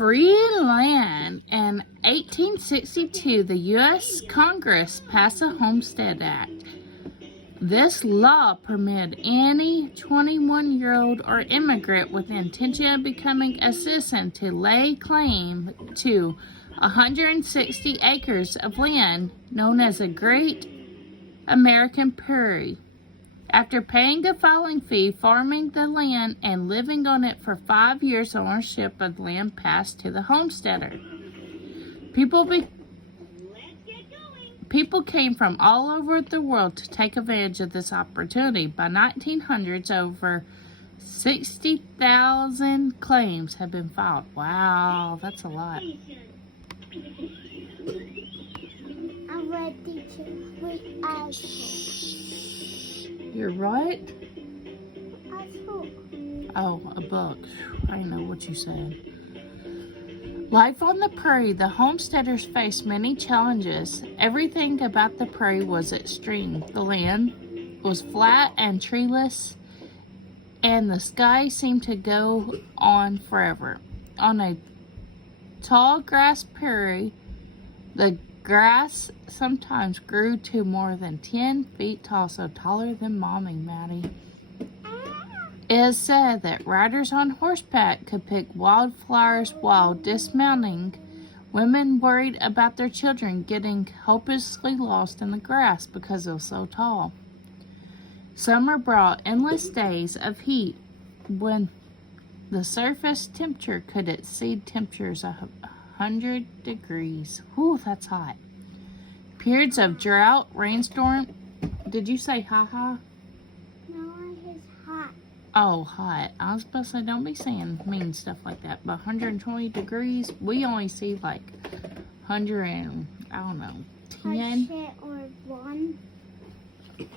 Free land. In 1862, the U.S. Congress passed the Homestead Act. This law permitted any 21-year-old or immigrant with the intention of becoming a citizen to lay claim to 160 acres of land known as the Great American Prairie. After paying a filing fee, farming the land, and living on it for 5 years, ownership of the land passed to the homesteader. People came from all over the world to take advantage of this opportunity. By 1900s, over 60,000 claims have been filed. Wow, that's a lot. I'm ready to read You're right? a Oh, a book. I didn't know what you said. Life on the prairie. The homesteaders faced many challenges. Everything about the prairie was extreme. The land was flat and treeless, and the sky seemed to go on forever. On a tall grass prairie, the grass sometimes grew to more than 10 feet tall, so taller than Mommy, Maddie. It is said that riders on horseback could pick wildflowers while dismounting. Women worried about their children getting hopelessly lost in the grass because it was so tall. Summer brought endless days of heat when the surface temperature could exceed temperatures of 100 degrees. Whew, that's hot. Periods of drought, rainstorm. Did you say ha-ha? No, it's hot. Oh, hot. I was supposed to say, don't be saying mean stuff like that. But 120 degrees, we only see like 100 and, I don't know, 10. Or 1.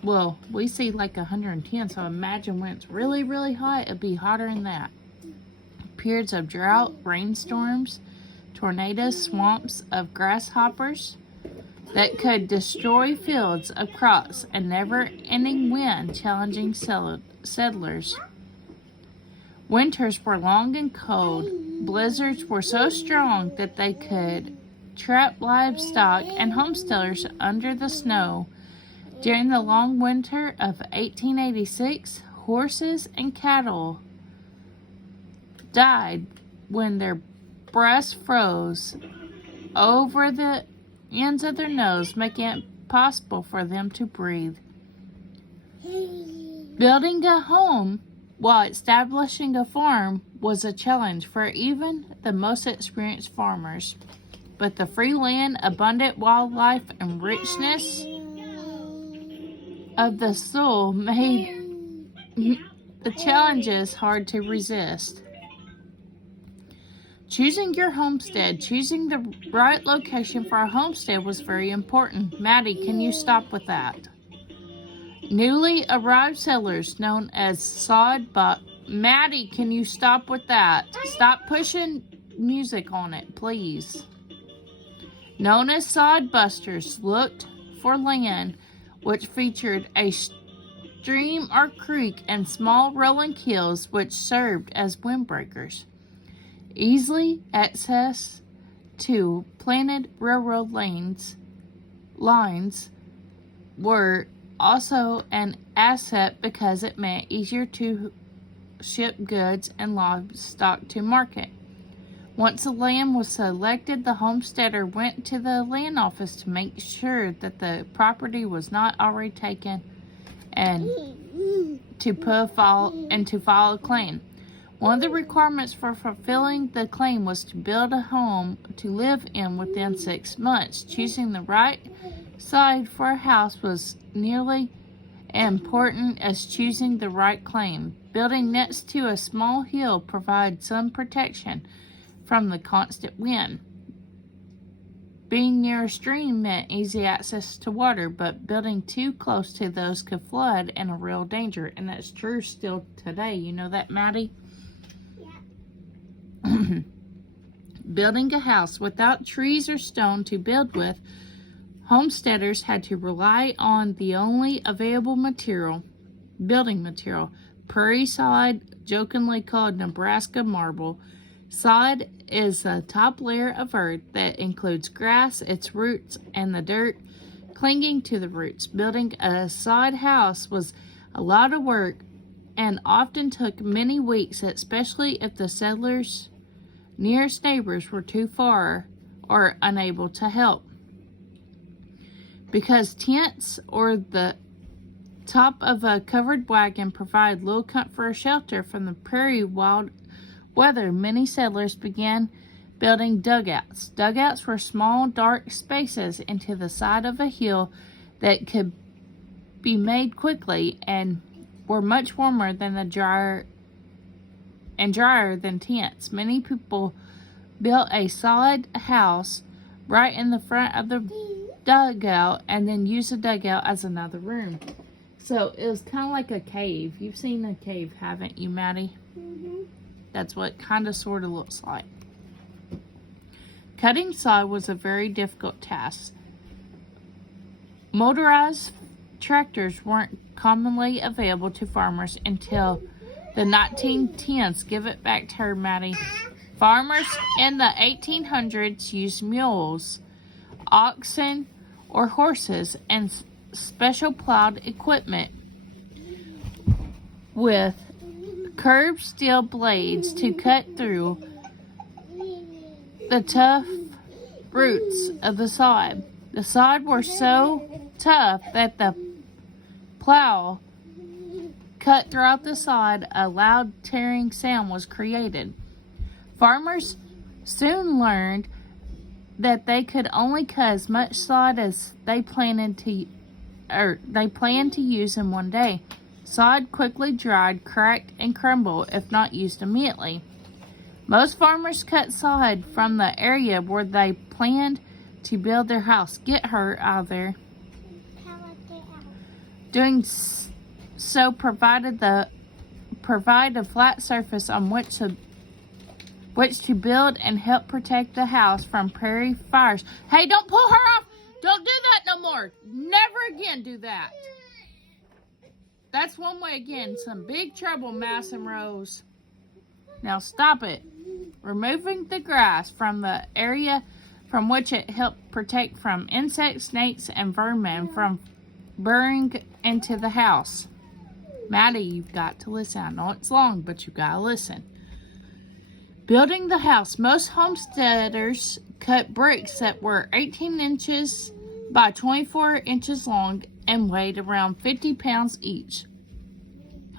Well, we see like 110, so imagine when it's really, really hot, it'd be hotter than that. Periods of drought, rainstorms, tornadoes, swamps of grasshoppers that could destroy fields of crops, and never-ending wind challenging settlers. Winters were long and cold. Blizzards were so strong that they could trap livestock and homesteaders under the snow. During the long winter of 1886, horses and cattle died when their breasts froze over the ends of their nose, making it impossible for them to breathe. Building a home while establishing a farm was a challenge for even the most experienced farmers. But the free land, abundant wildlife, and richness of the soil made the challenges hard to resist. Choosing your homestead, choosing the right location for a homestead was very important. Maddie, can you stop with that? Newly arrived settlers known as Maddie, can you stop with that? Stop pushing music on it, please. Known as sodbusters, looked for land which featured a stream or creek and small rolling hills which served as windbreakers. Easily access to planted railroad lines were also an asset because it meant easier to ship goods and livestock to market. Once the land was selected, the homesteader went to the land office to make sure that the property was not already taken and to file a claim. One of the requirements for fulfilling the claim was to build a home to live in within 6 months. Choosing the right side for a house was nearly as important as choosing the right claim. Building next to a small hill provided some protection from the constant wind. Being near a stream meant easy access to water, but building too close to those could flood and a real danger. And that's true still today. You know that, Maddie? Building a house without trees or stone to build with, homesteaders had to rely on the only available building material, prairie sod, jokingly called Nebraska marble, Sod is the top layer of earth that includes grass, its roots, and the dirt clinging to the roots. Building a sod house was a lot of work and often took many weeks, especially if the settlers' nearest neighbors were too far or unable to help. Because tents or the top of a covered wagon provide little comfort or shelter from the prairie wild weather, many settlers began building dugouts. Dugouts were small, dark spaces into the side of a hill that could be made quickly and were much warmer than the drier than tents. Many people built a solid house right in the front of the dugout and then used the dugout as another room. So it was kind of like a cave. You've seen a cave, haven't you, Maddie? Mm-hmm. That's what it kind of sort of looks like. Cutting sod was a very difficult task. Motorized tractors weren't commonly available to farmers until the 1910s. Give it back to her, Maddie. Farmers in the 1800s used mules, oxen, or horses and special plowed equipment with curved steel blades to cut through the tough roots of the sod. The sod were so tough that the plow cut throughout the sod, a loud tearing sound was created. Farmers soon learned that they could only cut as much sod as they planned to use in one day. Sod quickly dried, cracked, and crumbled if not used immediately. Most farmers cut sod from the area where they planned to build their house. Get her out of there. Doing so provide a flat surface on which to build and help protect the house from prairie fires. Hey, don't pull her off! Don't do that no more! Never again do that! That's one way again. Some big trouble, Madison Rose. Now stop it. Removing the grass from the area from which it helped protect from insects, snakes, and vermin from burrowing into the house. Maddie, you've got to listen. I know it's long, but you've got to listen. Building the house. Most homesteaders cut bricks that were 18 inches by 24 inches long and weighed around 50 pounds each.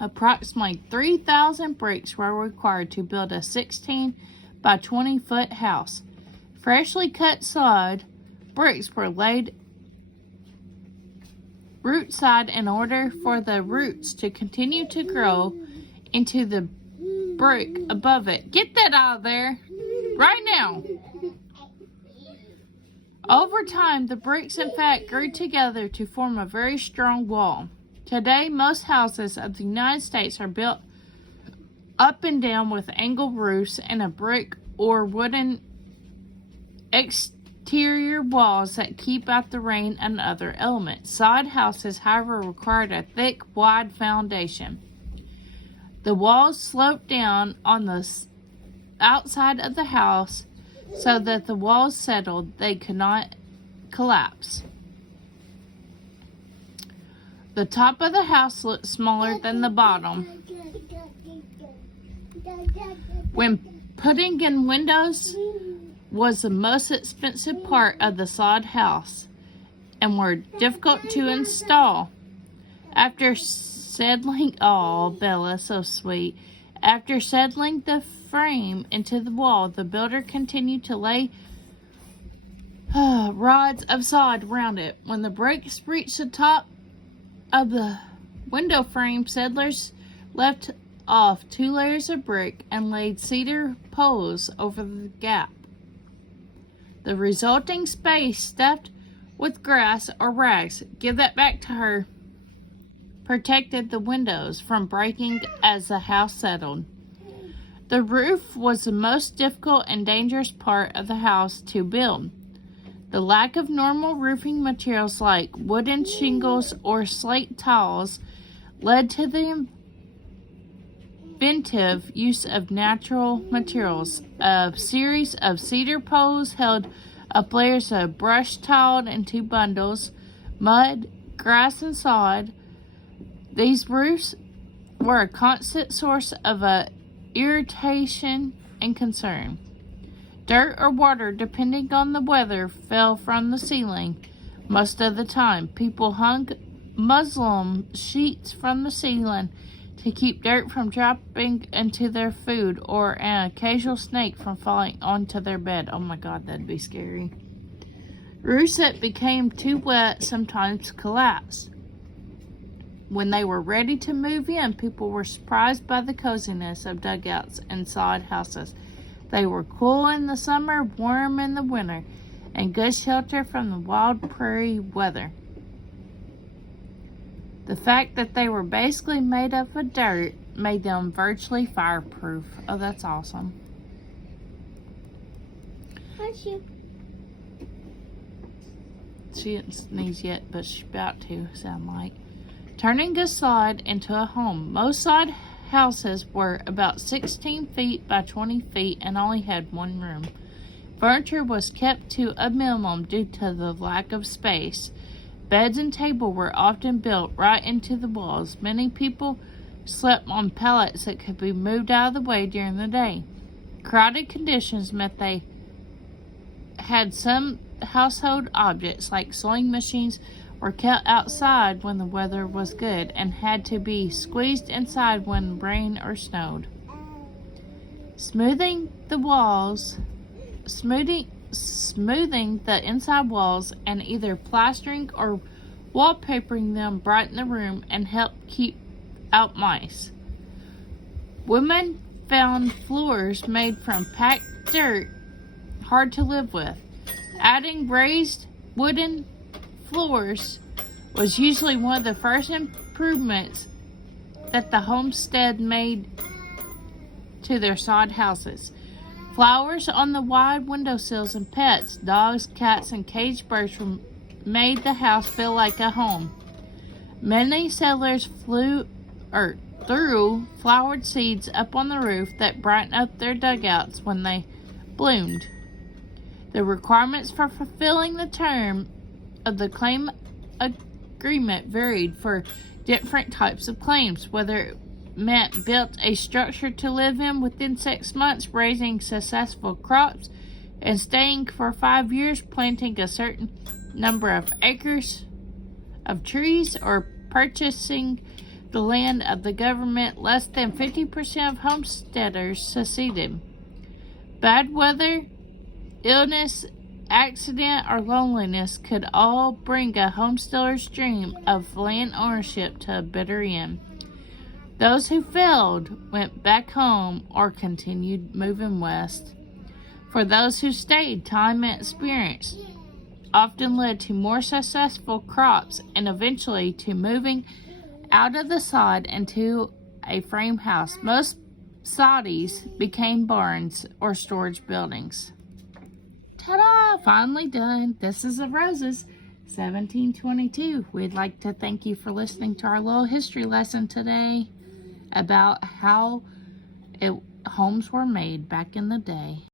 Approximately 3,000 bricks were required to build a 16 by 20 foot house. Freshly cut sod bricks were laid root side in order for the roots to continue to grow into the brick above it. Get that out of there right now. Over time, the bricks in fact grew together to form a very strong wall. Today, most houses of the United States are built up and down with angled roofs and a brick or wooden exterior walls that keep out the rain and other elements. Sod houses, however, required a thick, wide foundation. The walls sloped down on the outside of the house so that the walls settled, they could not collapse. The top of the house looked smaller than the bottom. When putting in windows was the most expensive part of the sod house and were difficult to install. After settling, oh, Bella, so sweet. After settling the frame into the wall, the builder continued to lay rods of sod around it. When the bricks reached the top of the window frame, settlers left off 2 layers of brick and laid cedar poles over the gap. The resulting space stuffed with grass or rags, give that back to her, protected the windows from breaking as the house settled. The roof was the most difficult and dangerous part of the house to build. The lack of normal roofing materials like wooden shingles or slate tiles led to the inventive use of natural materials. A series of cedar poles held up layers of brush tiled into bundles, mud, grass, and sod. These roofs were a constant source of irritation and concern. Dirt or water, depending on the weather, fell from the ceiling. Most of the time, people hung muslin sheets from the ceiling to keep dirt from dropping into their food or an occasional snake from falling onto their bed. Oh my God, that'd be scary. Roofs that became too wet sometimes collapsed. When they were ready to move in, people were surprised by the coziness of dugouts and sod houses. They were cool in the summer, warm in the winter, and good shelter from the wild prairie weather. The fact that they were basically made up of dirt made them virtually fireproof. Oh, that's awesome. Bless you. She didn't sneeze yet, but she's about to, sound like. Turning a sod into a home. Most sod houses were about 16 feet by 20 feet and only had one room. Furniture was kept to a minimum due to the lack of space. Beds and tables were often built right into the walls. Many people slept on pallets that could be moved out of the way during the day. Crowded conditions meant they had some household objects like sewing machines were kept outside when the weather was good and had to be squeezed inside when rain or snowed. Smoothing the inside walls and either plastering or wallpapering them brightened the room and helped keep out mice. Women found floors made from packed dirt hard to live with. Adding raised wooden floors was usually one of the first improvements that the homestead made to their sod houses. Flowers on the wide windowsills and pets, dogs, cats, and caged birds made the house feel like a home. Many settlers threw flowered seeds up on the roof that brightened up their dugouts when they bloomed. The requirements for fulfilling the term of the claim agreement varied for different types of claims, whether it meant built a structure to live in within 6 months, raising successful crops, and staying for 5 years, planting a certain number of acres of trees, or purchasing the land of the government. Less than 50% of homesteaders succeeded. Bad weather, illness, accident, or loneliness could all bring a homesteader's dream of land ownership to a bitter end. Those who failed went back home or continued moving west. For those who stayed, time and experience often led to more successful crops and eventually to moving out of the sod into a frame house. Most soddies became barns or storage buildings. Ta-da! Finally done. This is of Roses, 1722. We'd like to thank you for listening to our little history lesson today about how homes were made back in the day.